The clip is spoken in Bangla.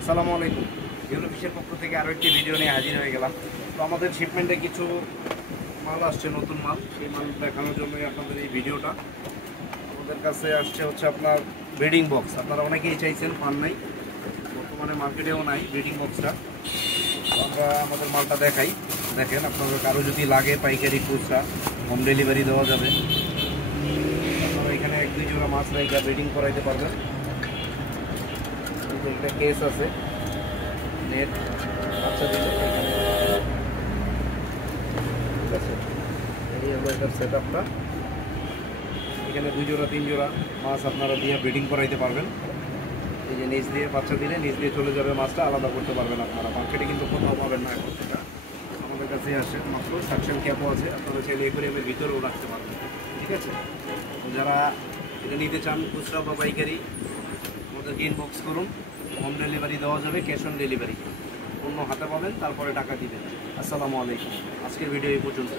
আসসালামু আলাইকুম। ইউরোফিশের পক্ষ থেকে আরও একটি ভিডিও নিয়ে হাজির হয়ে গেলাম। তো আমাদের শিপমেন্টে কিছু মাল আসছে, নতুন মাল। সেই মাল দেখানোর জন্যই আপনাদের এই ভিডিওটা। আমাদের কাছে আসছে হচ্ছে আপনার ব্রিডিং বক্স। আপনারা অনেকেই চাইছেন, পান নাই, বর্তমানে মার্কেটেও নাই ব্রিডিং বক্সটা। তো আমরা আমাদের মালটা দেখাই। দেখেন, আপনাদের কারো যদি লাগে পাইকারি খুচরা হোম ডেলিভারি দেওয়া যাবে। আপনারা এখানে 1-2 জোড়া মাছ রেখে ব্রিডিং করাইতে পারবেন। একটা কেস আছে, নেট বাচ্চা দিলে এখানে, ঠিক আছে। এই হলো এটার সেট আপটা। এখানে 2 জোড়া 3 জোড়া মাছ আপনারা দিয়ে ব্রিডিং করাইতে পারবেন। এই যে নিচ দিয়ে বাচ্চা দিলে নিচ দিয়ে চলে যাবে, মাছটা আলাদা করতে পারবেন আপনারা। মার্কেটে কিন্তু কোথাও পাবেন না এখন। এটা আমাদের কাছেই আসে, মাত্র সাকশন ক্যাপও আছে। আপনারা চাইলে একুরিয়ামের ভিতরেও রাখতে পারবেন, ঠিক আছে। তো যারা এটা নিতে চান খুচরা বা পাইকারি, আমাদেরকে ইনবক্স করুন। হোম ডেলিভারি দেওয়া যাবে, ক্যাশ অন ডেলিভারি। অন্য হাতে পাবেন, তারপরে টাকা দিবেন। আসসালামু আলাইকুম। আজকের ভিডিও এই পর্যন্ত।